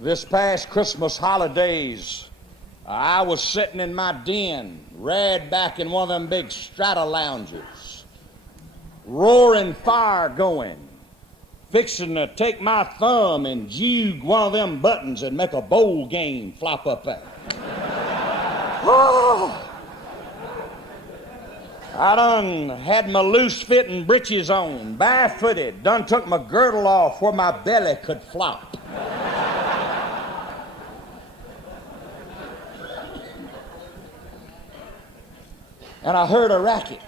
This past Christmas holidays, I was sitting in my den, right back in one of them big strata lounges, roaring fire going, fixing to take my thumb and juke one of them buttons and make a bowl game flop up there. Oh. I done had my loose-fitting britches on, barefooted, done took my girdle off where my belly could flop. And I heard a racket.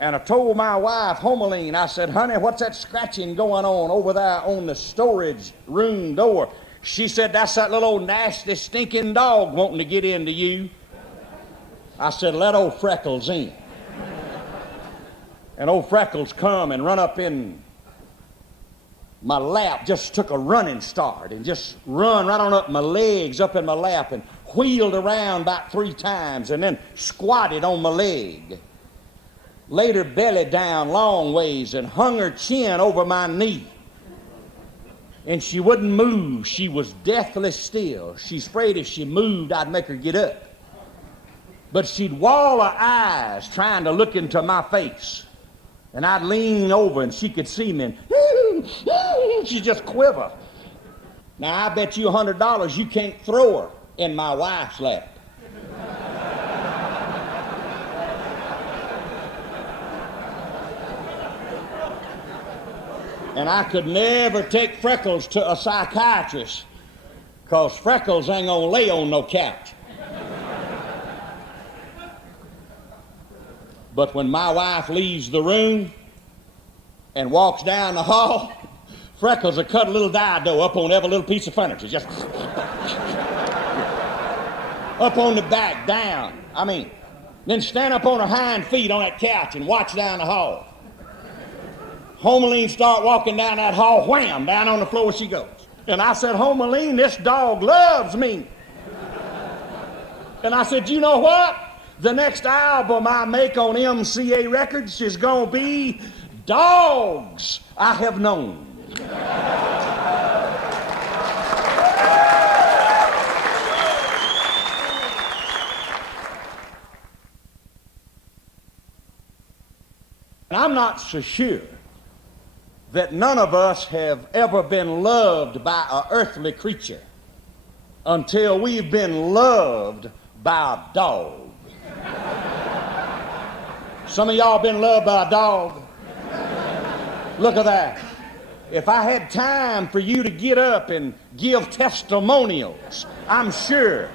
And I told my wife, Homeline, I said, honey, what's that scratching going on over there on the storage room door? She said, that's that little old nasty, stinking dog wanting to get into you. I said, let old Freckles in. And old Freckles come and run up in my lap, just took a running start and just run right on up my legs, up in my lap, and wheeled around about 3 times and then squatted on my leg. Laid her belly down long ways and hung her chin over my knee. And she wouldn't move. She was deathly still. She's afraid if she moved, I'd make her get up. But she'd wall her eyes trying to look into my face. And I'd lean over and she could see me and she'd just quiver. Now, I bet you $100 you can't throw her in my wife's lap. And I could never take Freckles to a psychiatrist, because Freckles ain't gonna lay on no couch. But when my wife leaves the room and walks down the hall, Freckles will cut a little dido up on every little piece of furniture, just up on the back, down. Then stand up on her hind feet on that couch and watch down the hall. Homeline start walking down that hall, wham, down on the floor she goes. And I said, Homeline, this dog loves me. And I said, you know what? The next album I make on MCA Records is going to be Dogs I Have Known. And I'm not so sure that none of us have ever been loved by an earthly creature until we've been loved by a dog. Some of y'all been loved by a dog. Look at that. If I had time for you to get up and give testimonials, I'm sure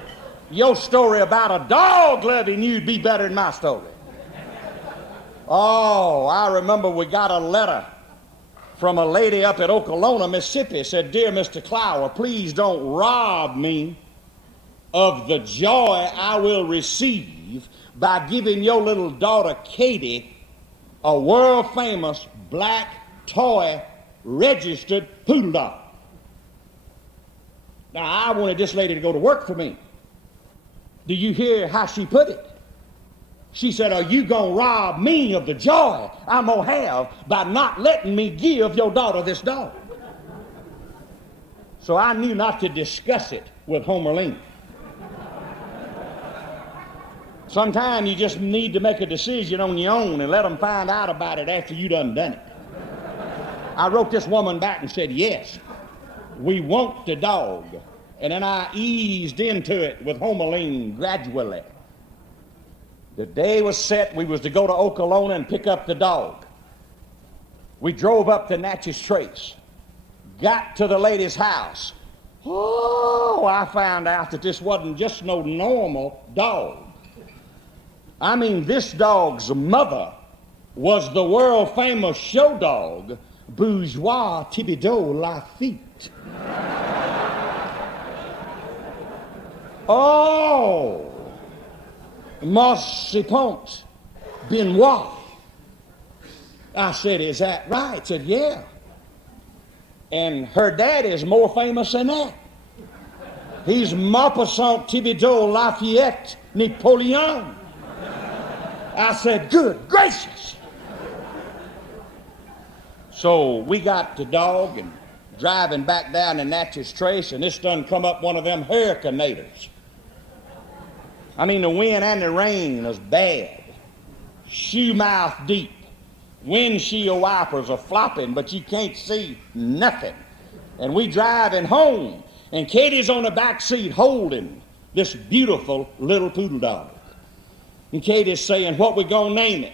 your story about a dog loving you'd be better than my story. Oh, I remember we got a letter from a lady up at Okolona, Mississippi. Said, dear Mr. Clower, please don't rob me of the joy I will receive by giving your little daughter Katie a world-famous black toy registered poodle dog. Now, I wanted this lady to go to work for me. Do you hear how she put it? She said, are you going to rob me of the joy I'm going to have by not letting me give your daughter this dog? So I knew not to discuss it with Homerline. Sometimes you just need to make a decision on your own and let them find out about it after you done it. I wrote this woman back and said, yes, we want the dog. And then I eased into it with Homerline gradually. The day was set, we was to go to Okolona and pick up the dog. We drove up to Natchez Trace, got to the lady's house. Oh, I found out that this wasn't just no normal dog. This dog's mother was the world-famous show dog, Bourgeois Thibodeau Lafitte. Oh! Marcipont Benoit. I said, is that right? Said, yeah. And her dad is more famous than that. He's Maupassant Thibodeau Lafayette Napoleon. I said, good gracious. So we got the dog, and driving back down the Natchez Trace, and this done come up one of them hurricanators. I mean, the wind and the rain was bad. Shoe mouth deep. Windshield wipers are flopping, but you can't see nothing. And we driving home, and Katie's on the back seat holding this beautiful little poodle dog. And Katie's saying, what we gonna name it?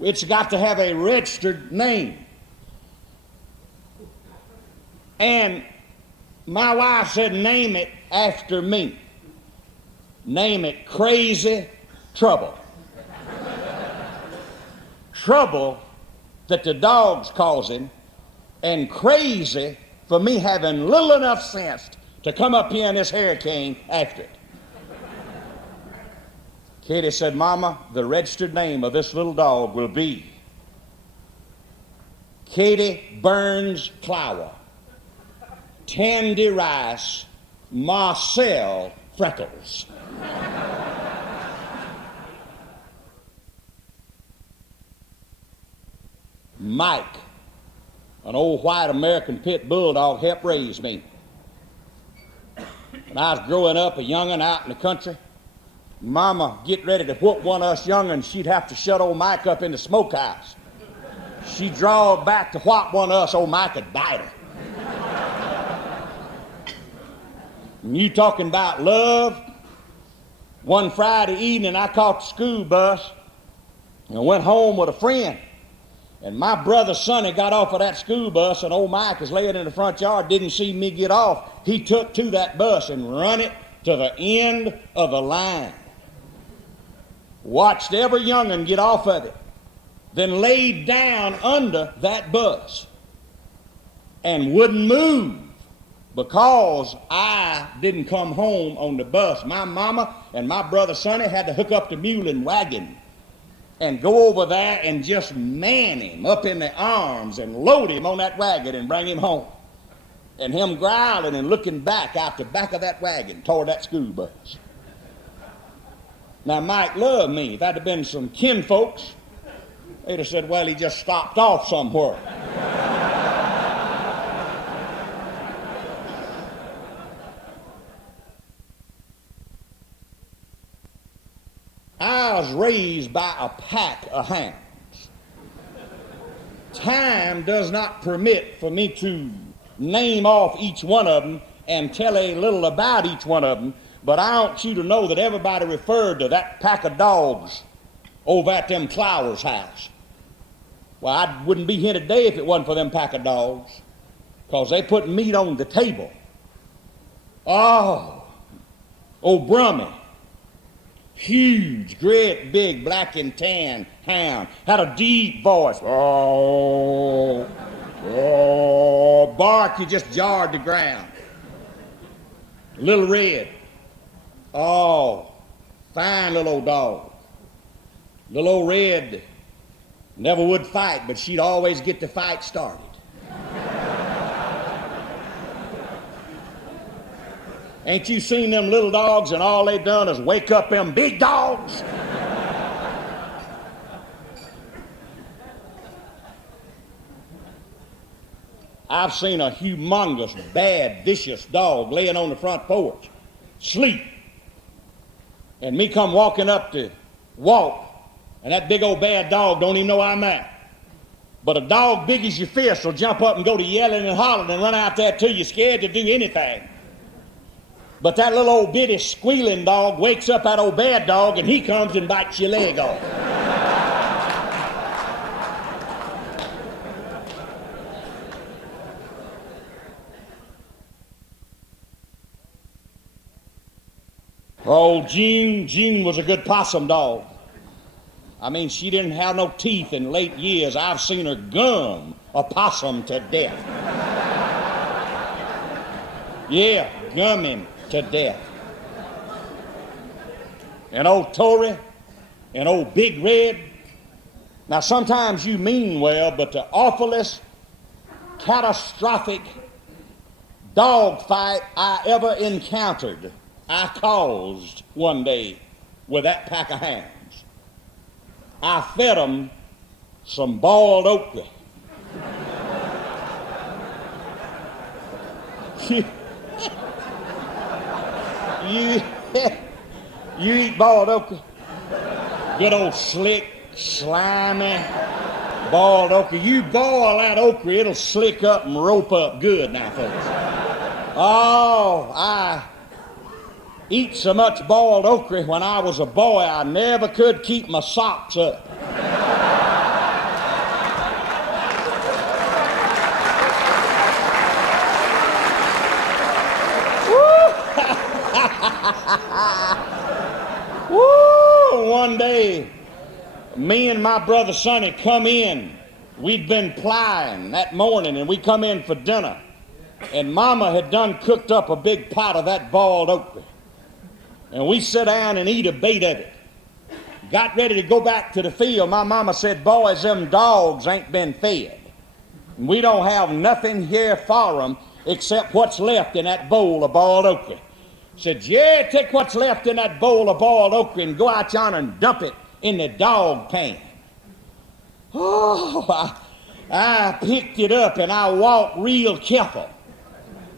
It's got to have a registered name. And my wife said, name it after me. Name it Crazy Trouble. Trouble that the dog's causing, and crazy for me having little enough sense to come up here in this hurricane after it. Katie said, Mama, the registered name of this little dog will be Katie Burns Clower, Tandy Rice, Marcel Freckles. Mike, an old white American pit bulldog, helped raise me. When I was growing up, a young'un out in the country, Mama get ready to whoop one of us young'uns, she'd have to shut old Mike up in the smokehouse. She'd draw back to whop one of us, old Mike would bite her. And you talking about love? One Friday evening, I caught the school bus and went home with a friend. And my brother Sonny got off of that school bus, and old Mike was laying in the front yard, didn't see me get off. He took to that bus and run it to the end of the line. Watched every young'un get off of it, then laid down under that bus and wouldn't move because I didn't come home on the bus. My mama and my brother Sonny had to hook up the mule and wagon and go over there and just man him up in the arms and load him on that wagon and bring him home. And him growling and looking back out the back of that wagon toward that school bus. Now, Mike loved me. If that had been some kinfolks, they'd have said, well, he just stopped off somewhere. I was raised by a pack of hounds. Time does not permit for me to name off each one of them and tell a little about each one of them, but I want you to know that everybody referred to that pack of dogs over at them Clower's house. Well, I wouldn't be here today if it wasn't for them pack of dogs, because they put meat on the table. Oh, Brummie. Huge, great, big, black and tan hound. Had a deep voice. Oh, bark, you just jarred the ground. Little Red. Oh, fine little old dog. Little old Red never would fight, but she'd always get the fight started. Ain't you seen them little dogs and all they done is wake up them big dogs? I've seen a humongous, bad, vicious dog laying on the front porch, sleep. And me come walking up to walk, and that big old bad dog don't even know I'm there. But a dog big as your fist will jump up and go to yelling and hollering and run out there till you're scared to do anything. But that little old bitty squealing dog wakes up that old bad dog, and he comes and bites your leg off. Oh, June was a good possum dog. I mean, she didn't have no teeth in late years. I've seen her gum a possum to death. Yeah, gum him to death. And old Tory and old Big Red. Now, sometimes you mean well, but the awfulest, catastrophic dog fight I ever encountered, I caused one day with that pack of hounds. I fed them some boiled okra. You, you, you eat boiled okra? Good old slick, slimy boiled okra. You boil that okra, it'll slick up and rope up good now, folks. Oh, I eat so much boiled okra when I was a boy, I never could keep my socks up. Woo! One day, me and my brother Sonny come in. We'd been plying that morning, and we come in for dinner. And Mama had done cooked up a big pot of that boiled okra. And we sit down and eat a bait of it. Got ready to go back to the field. My mama said, boys, them dogs ain't been fed. And we don't have nothing here for them except what's left in that bowl of boiled okra. Said, yeah, take what's left in that bowl of boiled okra and go out yonder and dump it in the dog pan. Oh, I picked it up and I walked real careful.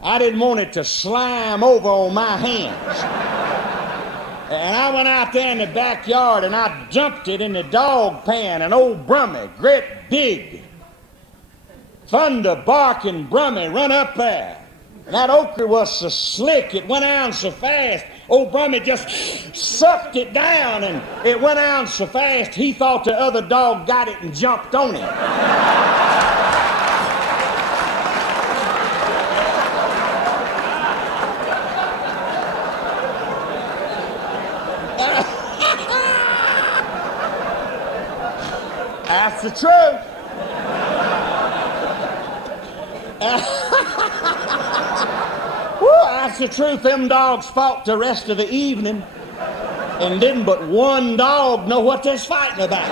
I didn't want it to slime over on my hands. And I went out there in the backyard and I dumped it in the dog pan, and old Brummie, great big, thunder barking Brummie, run up there. And that okra was so slick, it went down so fast. Old Brummie just sucked it down, and it went down so fast, he thought the other dog got it and jumped on him. That's the truth. That's the truth. Them dogs fought the rest of the evening, and didn't but one dog know what they're fighting about.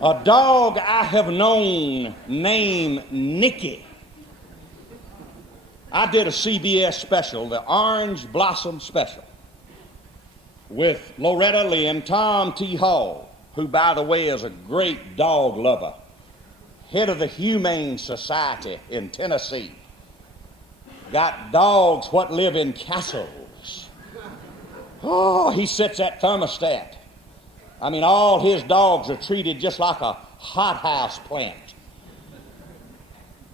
A dog I have known named Nicki. I did a CBS special, the Orange Blossom Special, with Loretta Lee and Tom T. Hall, who, by the way, is a great dog lover, head of the Humane Society in Tennessee. Got dogs what live in castles. Oh, he sets that thermostat. I mean, all his dogs are treated just like a hothouse plant.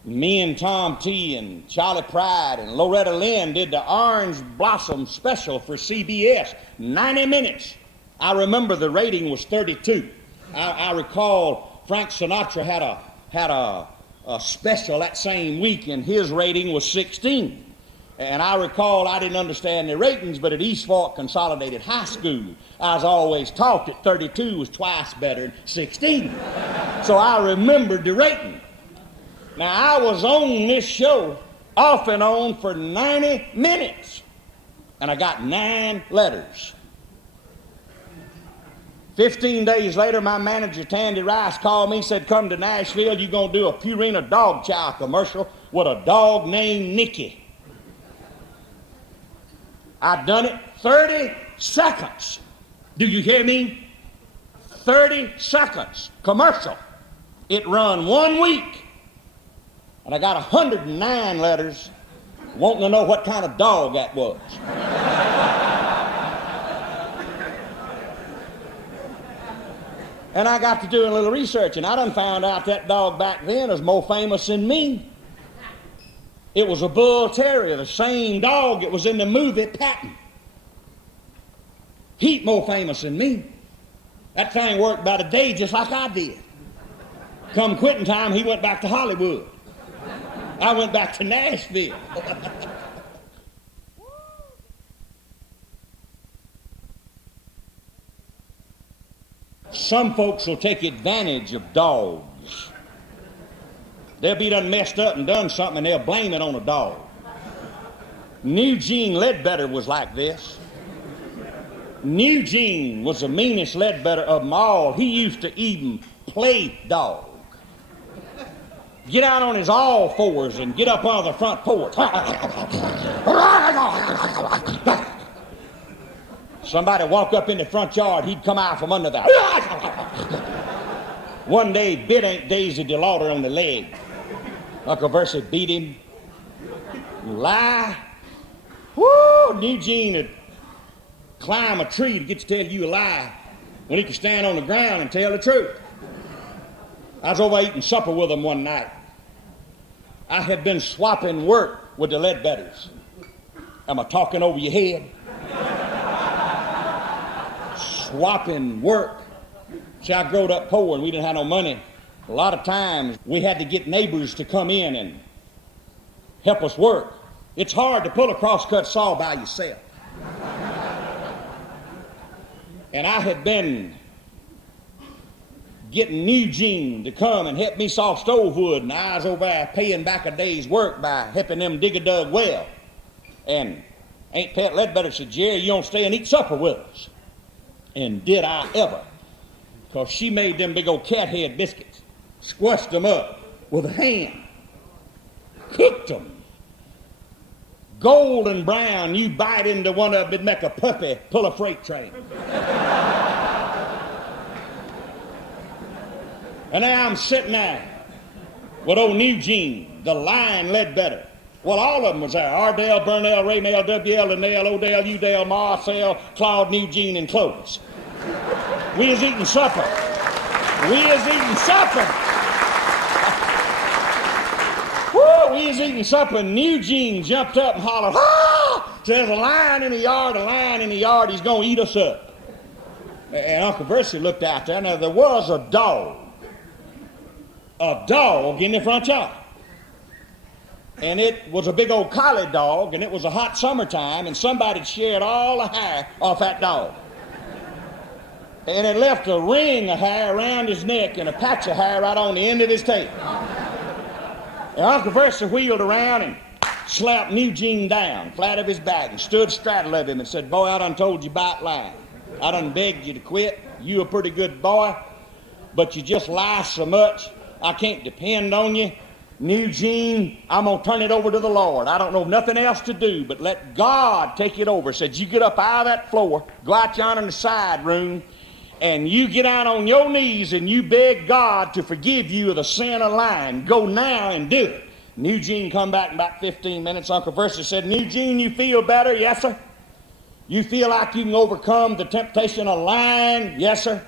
Me and Tom T. and Charlie Pride and Loretta Lynn did the Orange Blossom Special for CBS. 90 minutes. I remember the rating was 32. I recall Frank Sinatra had a special that same week, and his rating was 16. And I recall, I didn't understand the ratings, but at East Fork Consolidated High School, I was always taught that 32 was twice better than 16. So I remembered the rating. Now, I was on this show off and on for 90 minutes, and I got 9 letters. 15 days later, my manager, Tandy Rice, called me and said, come to Nashville, you're going to do a Purina dog chow commercial with a dog named Nicki. I done it 30 seconds. Do you hear me? 30 seconds commercial. It run 1 week. And I got 109 letters wanting to know what kind of dog that was. And I got to doing a little research, and I done found out that dog back then was more famous than me. It was a bull terrier, the same dog that was in the movie Patton. Heap more famous than me. That thing worked about a day just like I did. Come quitting time, he went back to Hollywood. I went back to Nashville. Some folks will take advantage of dogs. They'll be done messed up and done something, and they'll blame it on a dog. Newgene Ledbetter was like this. Newgene was the meanest Ledbetter of them all. He used to even play dog. Get out on his all fours and get up on the front porch. Somebody walk up in the front yard, he'd come out from under there. One day, bit Aunt Daisy DeLauder on the leg. Uncle Versi beat him. Lie. Woo! Newgene would climb a tree to get to tell you a lie when he could stand on the ground and tell the truth. I was over eating supper with him one night. I had been swapping work with the Ledbetters. Am I talking over your head? Swapping work. See, I growed up poor and we didn't have no money. A lot of times we had to get neighbors to come in and help us work. It's hard to pull a crosscut saw by yourself. And I had been getting Newgene to come and help me saw stove wood, and I was over there paying back a day's work by helping them dig a dug well. And Aunt Pat Ledbetter said, Jerry, you don't stay and eat supper with us. And did I ever? Because she made them big old cat head biscuits, squashed them up with a hand, cooked them. Golden brown, you bite into one of them, it'd make a puppy pull a freight train. And now I'm sitting there with old Newgene, the lion Ledbetter. Well, all of them was there. Ardell, Burnell, Raynell, W.L., Linnell, Odell, Udell, Marcel, Claude, Newgene, and Clovis. We was eating supper. We was eating supper. Woo! We was eating supper, and Newgene jumped up and hollered, ah! There's a lion in the yard, a lion in the yard, he's going to eat us up. And Uncle Versi looked out there. Now, there was a dog in the front yard. And it was a big old collie dog, and it was a hot summertime, and somebody shared all the hair off that dog. And it left a ring of hair around his neck and a patch of hair right on the end of his tail. And Uncle Versi wheeled around and slapped Newgene down, flat of his back, and stood straddle of him and said, boy, I done told you about lying. I done begged you to quit. You a pretty good boy, but you just lie so much, I can't depend on you. Newgene, I'm going to turn it over to the Lord. I don't know nothing else to do, but let God take it over. Said, you get up out of that floor, go out yonder in the side room, and you get out on your knees and you beg God to forgive you of the sin of lying. Go now and do it. Newgene come back in about 15 minutes. Uncle Versi said, Newgene, you feel better? Yes, sir. You feel like you can overcome the temptation of lying? Yes, sir.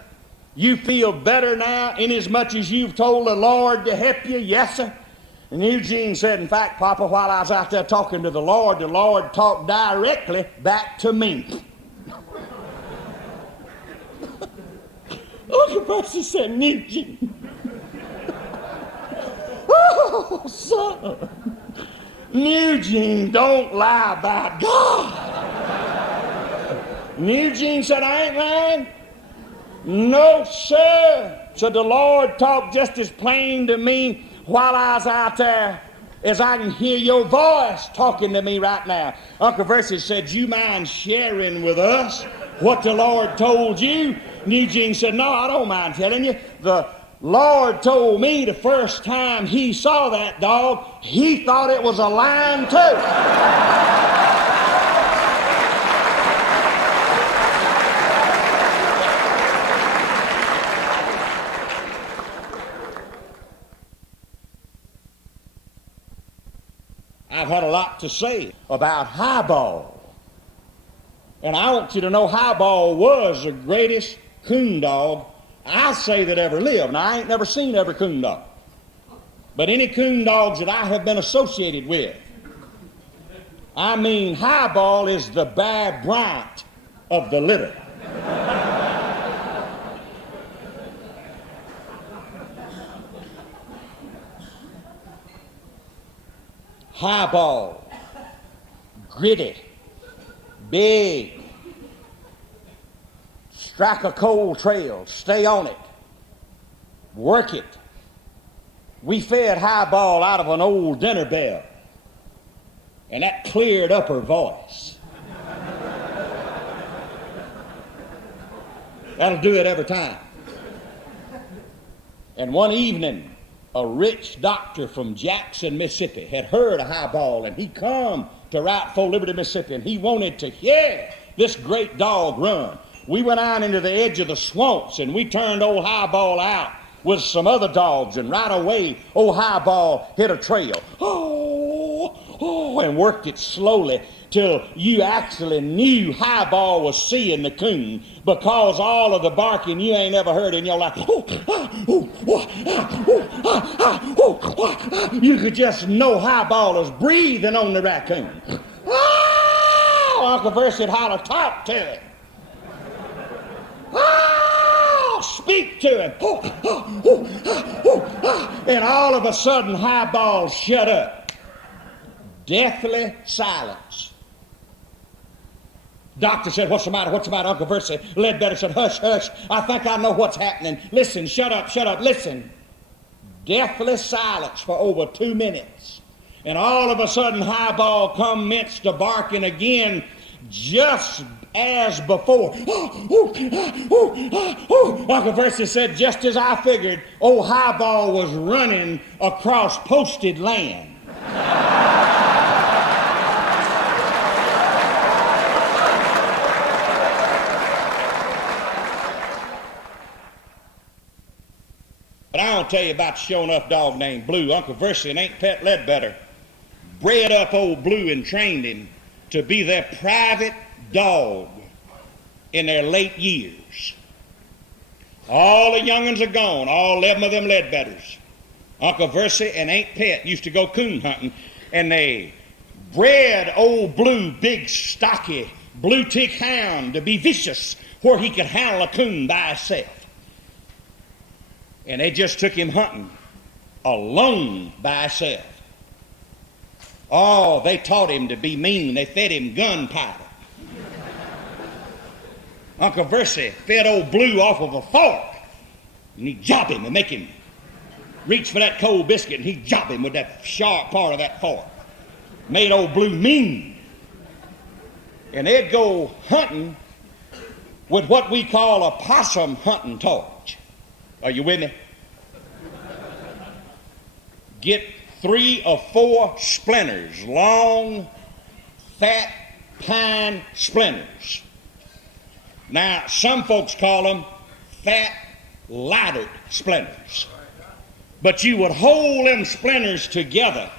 You feel better now inasmuch as you've told the Lord to help you? Yes, sir. And Newgene said, in fact, Papa, while I was out there talking to the Lord talked directly back to me. Uncle Versi said, Newgene. Oh, son. Newgene, don't lie about God. Newgene said, I ain't lying. No, sir. So the Lord talked just as plain to me while I was out there as I can hear your voice talking to me right now. Uncle Versi said, you mind sharing with us what the Lord told you? Newgene said, no, I don't mind telling you. The Lord told me the first time he saw that dog, he thought it was a lion too. I've had a lot to say about High Ball. And I want you to know High Ball was the greatest coon dog I say that ever lived. Now, I ain't never seen every coon dog. But any coon dogs that I have been associated with, I mean, High Ball is the Bear Bryant of the litter. High Ball, gritty, big, strike a cold trail, stay on it, work it. We fed High Ball out of an old dinner bell, and that cleared up her voice. That'll do it every time. And one evening, a rich doctor from Jackson, Mississippi, had heard of High Ball, and he come to Route 4 Liberty, Mississippi, and he wanted to hear this great dog run. We went out into the edge of the swamps, and we turned Ole High Ball out with some other dogs, and right away, Ole High Ball hit a trail. And worked it slowly till you actually knew High Ball was seeing the coon, because all of the barking you ain't ever heard in your life. You could just know High Ball was breathing on the raccoon. Uncle Verse would holler, talk to him. Speak to him. And all of a sudden, High Ball shut up. Deathly silence. Doctor said, what's the matter? What's the matter? Uncle Verse said, Ledbetter said, hush, hush. I think I know what's happening. Listen, shut up, listen. Deathly silence for over 2 minutes. And all of a sudden, High Ball commenced to barking again, just as before. Uncle Verse said, just as I figured, old High Ball was running across posted land. But I don't tell you about the show-enough dog named Blue. Uncle Verse and Ain't Pet Ledbetter bred up old Blue and trained him to be their private dog in their late years. All the young'uns are gone, all 11 of them Ledbetters. Uncle Verse and Ain't Pet used to go coon hunting, and they bred old Blue, big, stocky, blue tick hound, to be vicious where he could handle a coon by himself. And they just took him hunting alone by himself. Oh, they taught him to be mean. They fed him gunpowder. Uncle Verse fed old Blue off of a fork, and he'd jab him and make him reach for that cold biscuit, and he'd jab him with that sharp part of that fork. Made old Blue mean. And they'd go hunting with what we call a possum hunting torch. Are you with me? Get 3 or 4 splinters, long, fat pine splinters. Now, some folks call them fat, lighted splinters. But you would hold them splinters together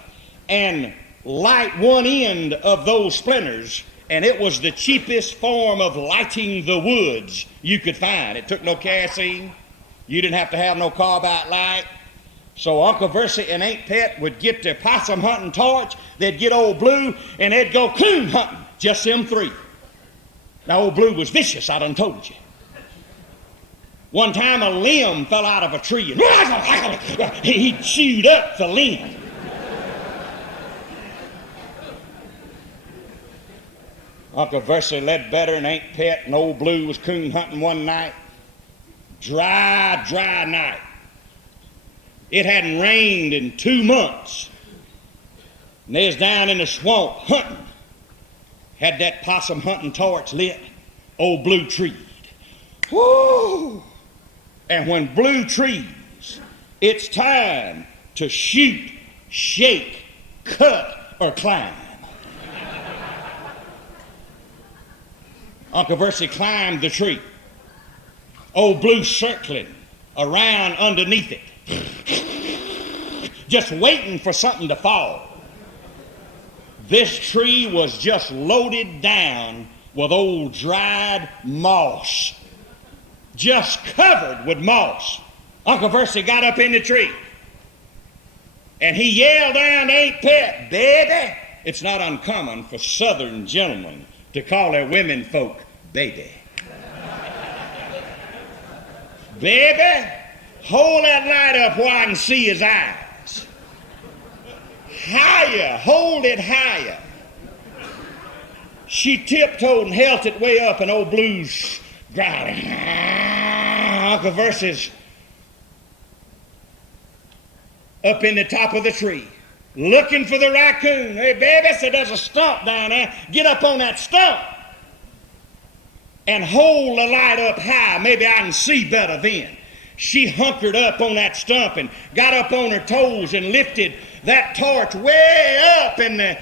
and light one end of those splinters, and it was the cheapest form of lighting the woods you could find. It took no kerosene. You didn't have to have no carbide light. So Uncle Verse and Ain't Pet would get their possum hunting torch, they'd get old Blue, and they'd go coon hunting, just them 3. Now old Blue was vicious, I done told you. One time a limb fell out of a tree, and he chewed up the limb. Uncle Verse Ledbetter and Ain't Pet and old Blue was coon hunting one night. Dry night. It hadn't rained in 2 months. And they was down in the swamp hunting. Had that possum hunting torch lit. Old Blue treed. Woo! And when Blue trees, it's time to shoot, shake, cut, or climb. Uncle Verse climbed the tree. Old Blue circling around underneath it, just waiting for something to fall. This tree was just loaded down with old dried moss, just covered with moss. Uncle Verse got up in the tree, and he yelled down to Ain't Pet, baby. It's not uncommon for Southern gentlemen to call their women folk baby. Baby, hold that light up where I can see his eyes. Higher, hold it higher. She tiptoed and held it way up, and old Blue's growling. Uncle Verse's up in the top of the tree, looking for the raccoon. Hey, baby, said there's a stump down there. Get up on that stump and hold the light up high. Maybe I can see better then. She hunkered up on that stump and got up on her toes and lifted that torch way up in the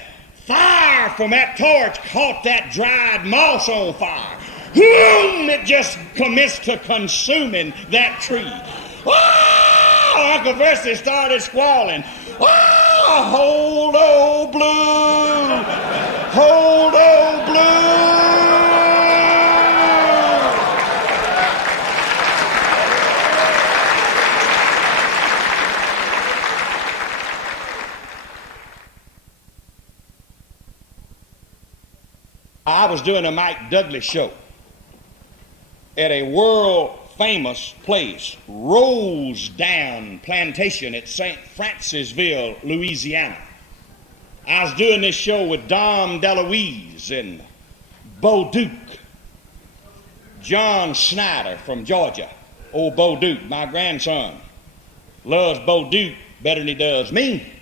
fire from that torch caught that dried moss on fire. Boom! It just commenced to consuming that tree. Oh, Uncle Versi started squalling. Oh, hold old blue, hold old blue. I was doing a Mike Douglas show at a world-famous place, Rosedown Plantation at St. Francisville, Louisiana. I was doing this show with Dom DeLuise and Bo Duke, John Snyder from Georgia. Old Bo Duke, my grandson, loves Bo Duke better than he does me.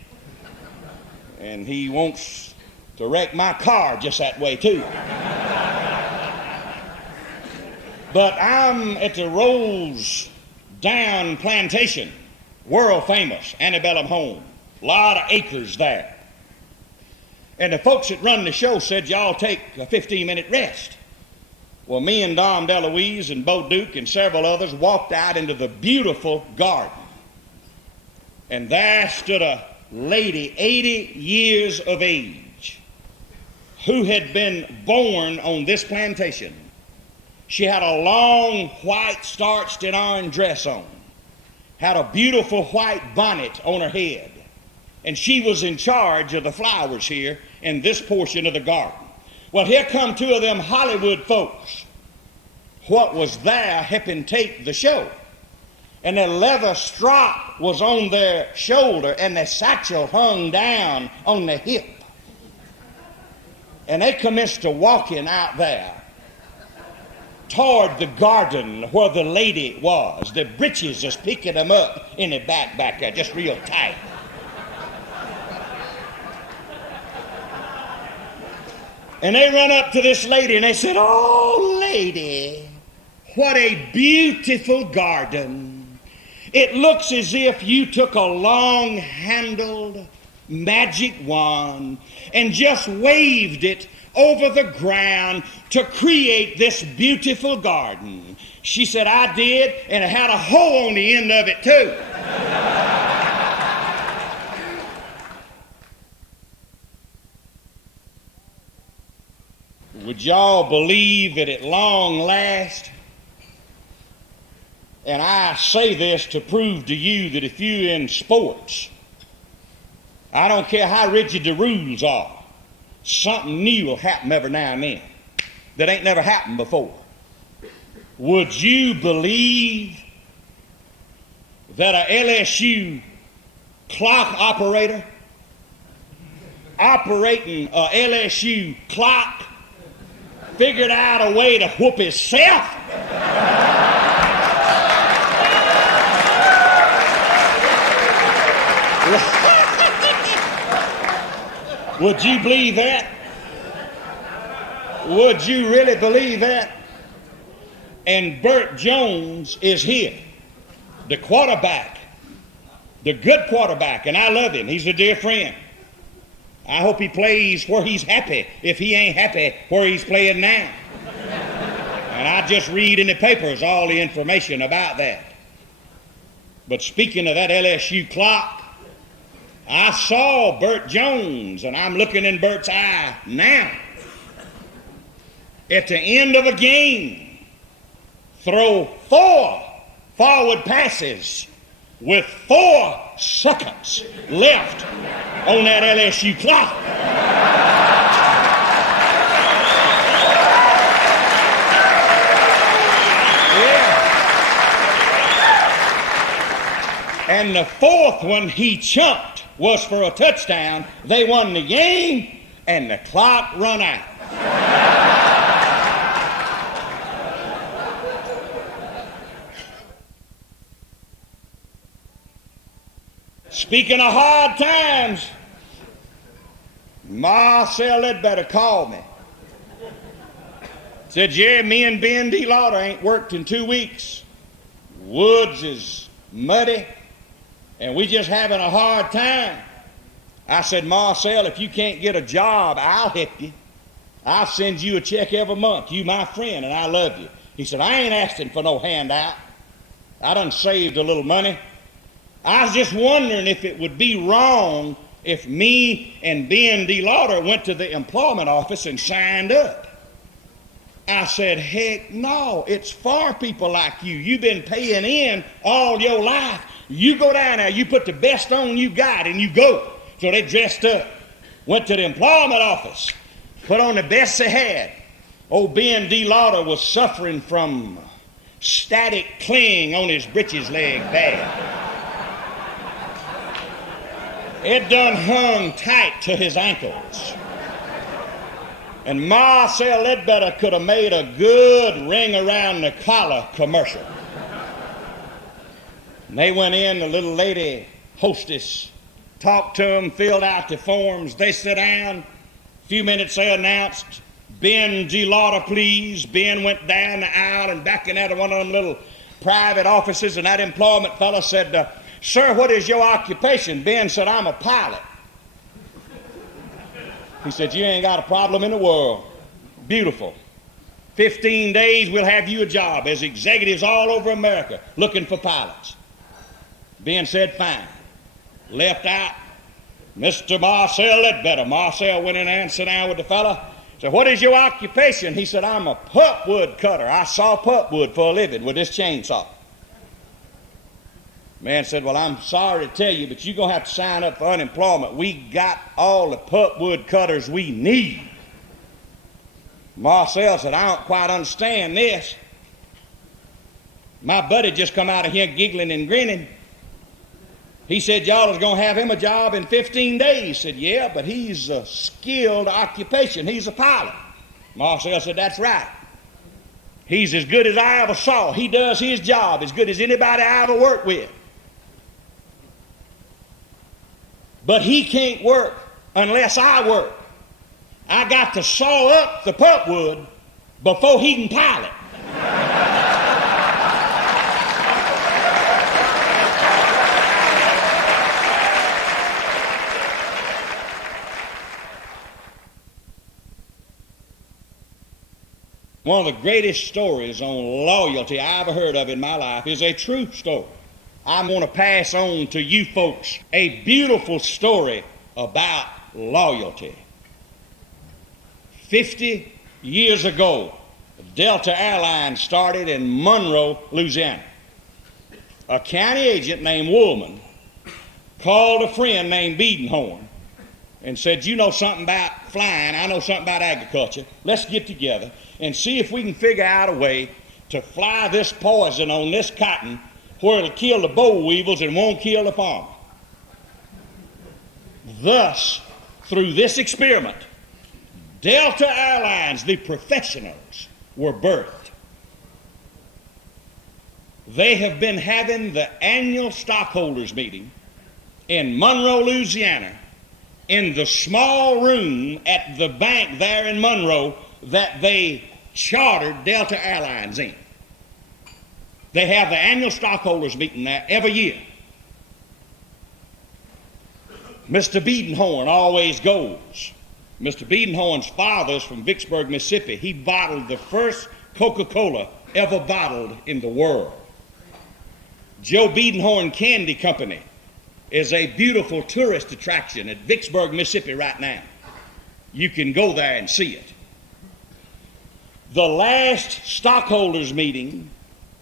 And he wants to wreck my car just that way too. But I'm at the Rosedown Plantation, world famous, antebellum home. A lot of acres there. And the folks that run the show said, y'all take a 15-minute rest. Well, me and Dom DeLuise and Bo Duke and several others walked out into the beautiful garden. And there stood a lady, 80 years of age, who had been born on this plantation. She had a long white starched and iron dress on, had a beautiful white bonnet on her head, and she was in charge of the flowers here in this portion of the garden. Well, here come two of them Hollywood folks what was there helping tape the show. And their leather strap was on their shoulder and their satchel hung down on their hip. And they commenced to walking out there toward the garden where the lady was. The breeches just picking them up in the back there, just real tight. And they run up to this lady and they said, "Oh, lady, what a beautiful garden. It looks as if you took a long-handled magic wand and just waved it over the ground to create this beautiful garden." She said, "I did, and it had a hole on the end of it too." Would y'all believe that at long last, and I say this to prove to you that if you're in sports, I don't care how rigid the rules are, something new will happen every now and then that ain't never happened before. Would you believe that a LSU clock operator operating a LSU clock figured out a way to whoop himself? Would you believe that? Would you really believe that? And Burt Jones is here, the quarterback, the good quarterback, and I love him. He's a dear friend. I hope he plays where he's happy if he ain't happy where he's playing now. And I just read in the papers all the information about that. But speaking of that LSU clock, I saw Burt Jones, and I'm looking in Burt's eye now, at the end of a game, throw 4 forward passes with 4 seconds left on that LSU clock. Yeah. And the 4th one he chunked was for a touchdown. They won the game, and the clock run out. Speaking of hard times, Marcel Ledbetter called me. Said, "Jerry, me and Ben D. Lauder ain't worked in 2 weeks. Woods is muddy, and we just having a hard time. I said, Marcel, if you can't get a job, I'll help you. I'll send you a check every month. You my friend, and I love you. He said, I ain't asking for no handout. I done saved a little money. I was just wondering if it would be wrong if me and Ben D. Lauder went to the employment office and signed up. I said, heck no, it's for people like you. You've been paying in all your life. You go down there, you put the best on you got, and you go. So they dressed up, went to the employment office, put on the best they had. Old Ben D. Lauder was suffering from static cling on his breeches leg bad. It done hung tight to his ankles. And Marcel Ledbetter could have made a good ring around the collar commercial. And they went in, the little lady hostess talked to them, filled out the forms. They sat down. A few minutes they announced, Ben G. Lauder, please. Ben went down the aisle and back in out of one of them little private offices, and that employment fellow said, sir, what is your occupation? Ben said, I'm a pilot. He said, you ain't got a problem in the world. Beautiful. 15 days, we'll have you a job. There's executives all over America looking for pilots. Ben said, fine. Left out Mr. Marcel Ledbetter. Marcel went in there and sat down with the fella. Said, what is your occupation? He said, I'm a pulpwood cutter. I saw pulpwood for a living with this chainsaw. Man said, well, I'm sorry to tell you, but you're going to have to sign up for unemployment. We got all the pulpwood cutters we need. Marcel said, I don't quite understand this. My buddy just come out of here giggling and grinning. He said, y'all is going to have him a job in 15 days. He said, yeah, but he's a skilled occupation. He's a pilot. Marcel said, that's right. He's as good as I ever saw. He does his job as good as anybody I ever worked with. But he can't work unless I work. I got to saw up the pulpwood before he can pilot. One of the greatest stories on loyalty I ever heard of in my life is a true story. I'm going to pass on to you folks a beautiful story about loyalty. 50 years ago, Delta Airlines started in Monroe, Louisiana. A county agent named Woolman called a friend named Biedenhorn and said, you know something about flying, I know something about agriculture. Let's get together and see if we can figure out a way to fly this poison on this cotton where it'll kill the boll weevils and won't kill the farmer. Thus, through this experiment, Delta Airlines, the professionals, were birthed. They have been having the annual stockholders meeting in Monroe, Louisiana, in the small room at the bank there in Monroe that they chartered Delta Airlines in. They have the annual stockholders meeting there every year. Mr. Biedenhorn always goes. Mr. Biedenhorn's father is from Vicksburg, Mississippi. He bottled the first Coca-Cola ever bottled in the world. Joe Biedenhorn Candy Company is a beautiful tourist attraction at Vicksburg, Mississippi right now. You can go there and see it. The last stockholders meeting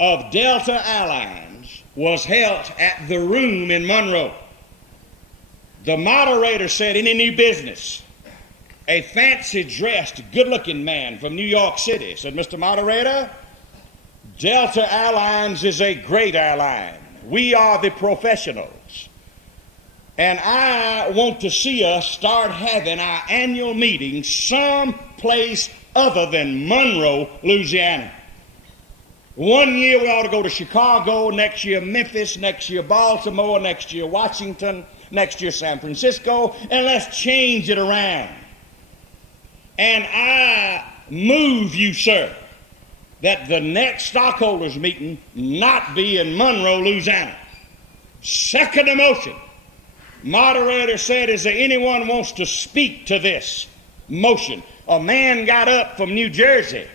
of Delta Airlines was held at the Room in Monroe. The moderator said, any new business? A fancy-dressed, good-looking man from New York City said, Mr. Moderator, Delta Airlines is a great airline. We are the professionals. And I want to see us start having our annual meeting someplace other than Monroe, Louisiana. One year we ought to go to Chicago, next year Memphis, next year Baltimore, next year Washington, next year San Francisco, and let's change it around. And I move you, sir, that the next stockholders meeting not be in Monroe, Louisiana. Second motion, Moderator said, is there anyone wants to speak to this motion? A man got up from New Jersey,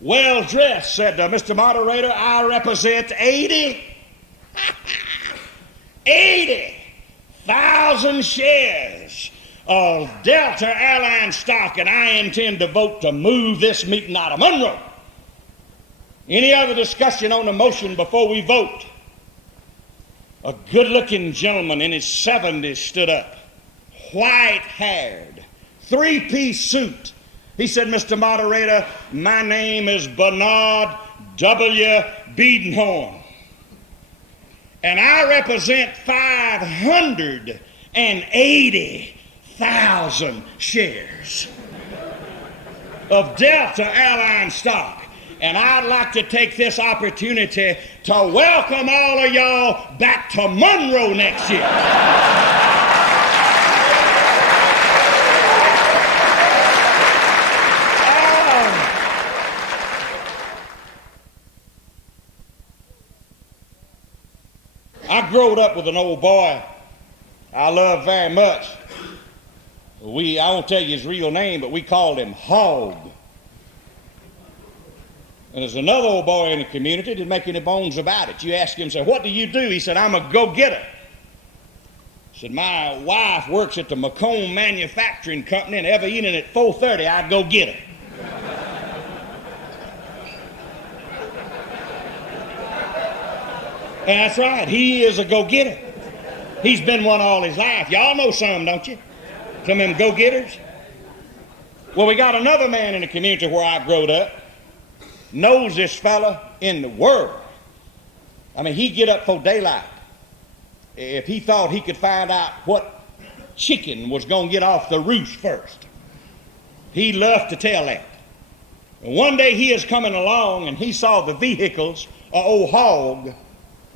well dressed, said, Mr. Moderator, I represent 80,000 shares of Delta Airlines stock, and I intend to vote to move this meeting out of Monroe. Any other discussion on the motion before we vote? A good-looking gentleman in his 70s stood up, white-haired, three-piece suit. He said, Mr. Moderator, my name is Bernard W. Biedenhorn, and I represent 580,000 shares of Delta Airlines stock. And I'd like to take this opportunity to welcome all of y'all back to Monroe next year. I growed up with an old boy I love very much. I won't tell you his real name, but we called him Hog. And there's another old boy in the community, didn't make any bones about it. You ask him, say, what do you do? He said, I'm a go-getter. He said, my wife works at the Macomb Manufacturing Company, and every evening at 4:30, I go get her. And that's right, he is a go-getter. He's been one all his life. Y'all know some, don't you? Some of them go-getters. Well, we got another man in the community where I growed up, knows this fella in the world. I mean, he'd get up for daylight if he thought he could find out what chicken was going to get off the roost first. He loved to tell that. And one day he is coming along and he saw the vehicles of old Hog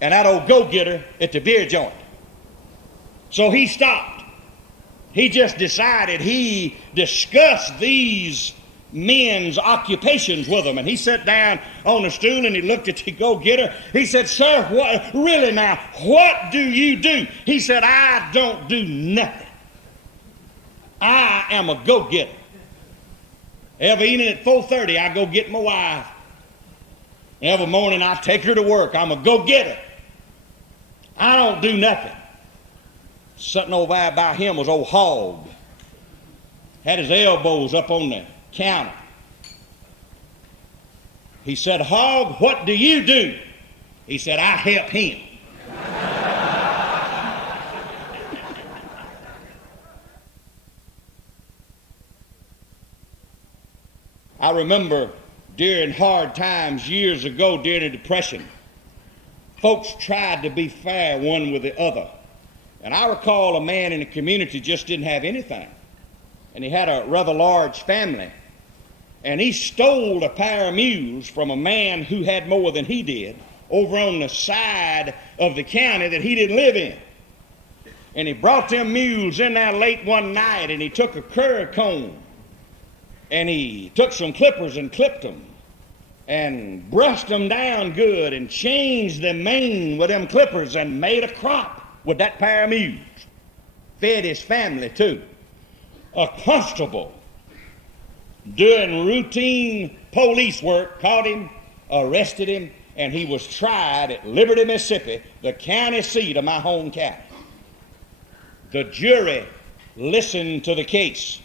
and that old go-getter at the beer joint. So he stopped. He just decided he discussed these men's occupations with them, and he sat down on the stool and he looked at the go-getter. He said, sir, really now, what do you do? He said, I don't do nothing. I am a go-getter. Every evening at 4:30, I go get my wife. Every morning I take her to work. I'm a go-getter. I don't do nothing. Sitting over there by him was old Hog. Had his elbows up on the counter. He said, Hog, what do you do? He said, I help him. I remember during hard times years ago during the Depression, folks tried to be fair one with the other. And I recall a man in the community just didn't have anything. And he had a rather large family. And he stole a pair of mules from a man who had more than he did over on the side of the county that he didn't live in. And he brought them mules in there late one night, and he took a curry comb and he took some clippers and clipped them and brushed them down good and changed the mane with them clippers and made a crop with that pair of mules. Fed his family too. A constable doing routine police work caught him, arrested him, and he was tried at Liberty, Mississippi, the county seat of my home county. The jury listened to the case.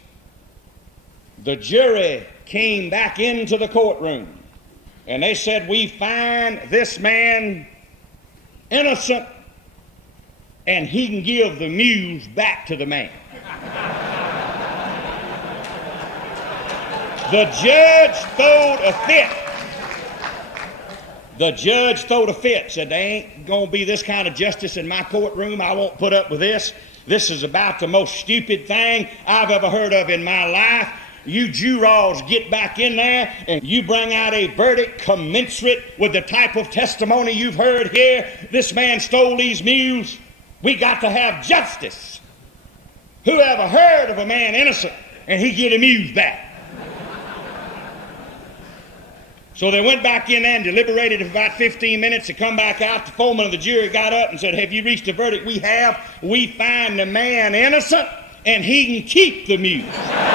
The jury came back into the courtroom and they said, we find this man innocent and he can give the mules back to the man. The judge throwed a fit. The judge throwed a fit, said, there ain't going to be this kind of justice in my courtroom. I won't put up with this. This is about the most stupid thing I've ever heard of in my life. You jurors get back in there and you bring out a verdict commensurate with the type of testimony you've heard here. This man stole these mules. We got to have justice. Who ever heard of a man innocent and he get the mules back? So they went back in there and deliberated for about 15 minutes. They come back out. The foreman of the jury got up and said, have you reached a verdict? We have. We find the man innocent, and he can keep the mule.